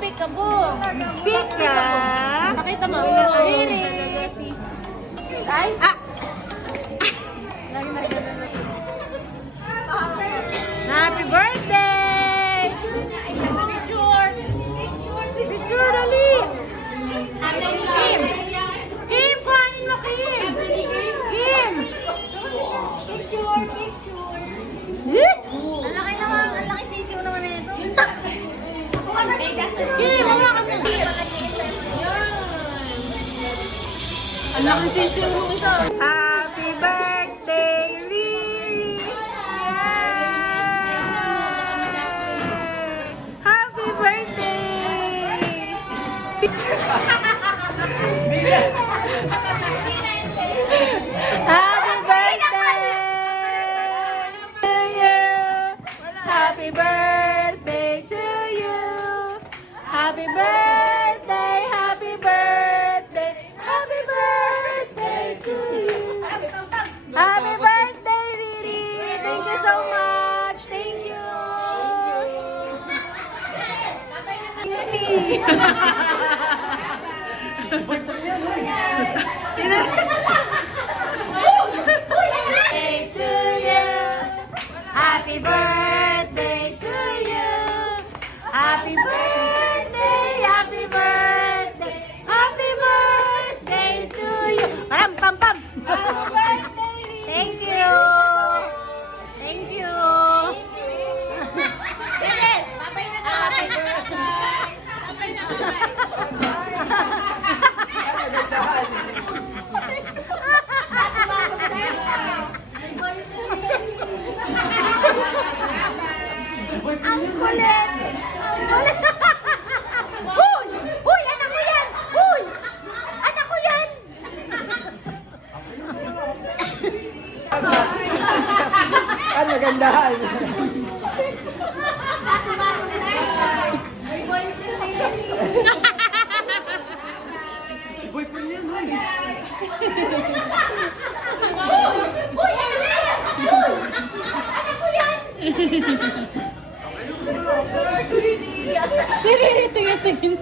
Peekaboo. Pika. Pakita mo. Riri. Ay. Lagi na Happy birthday! Picture! Picture, dali! Kim! Kim, kuhanin mo, Kim! Kim! Picture. Ang laki naman, ang laki sisiw naman na ito. Kim, wala ka na! Ang laki sisiw nung isa. Happy birthday, Riri! Happy birthday! Happy birthday to you! Happy birthday to you! Happy birthday, happy birthday, happy birthday to you! Happy birthday, Riri! Thank you so much! Thank you! Birthday to you. Happy birthday to you. Happy birthday, happy birthday, happy birthday to you. Pam pam pam. Happy birthday, Riri! Thank you. Thank you. Sige. Happy birthday. Ang kulit! Ang kulit! Uy! Uy! Anak ko yan! Uy! Anak ko yan! Ang nagandahan! Boyfriend yan, hoy! Uy! Uy! Anak ko yan! Tingin.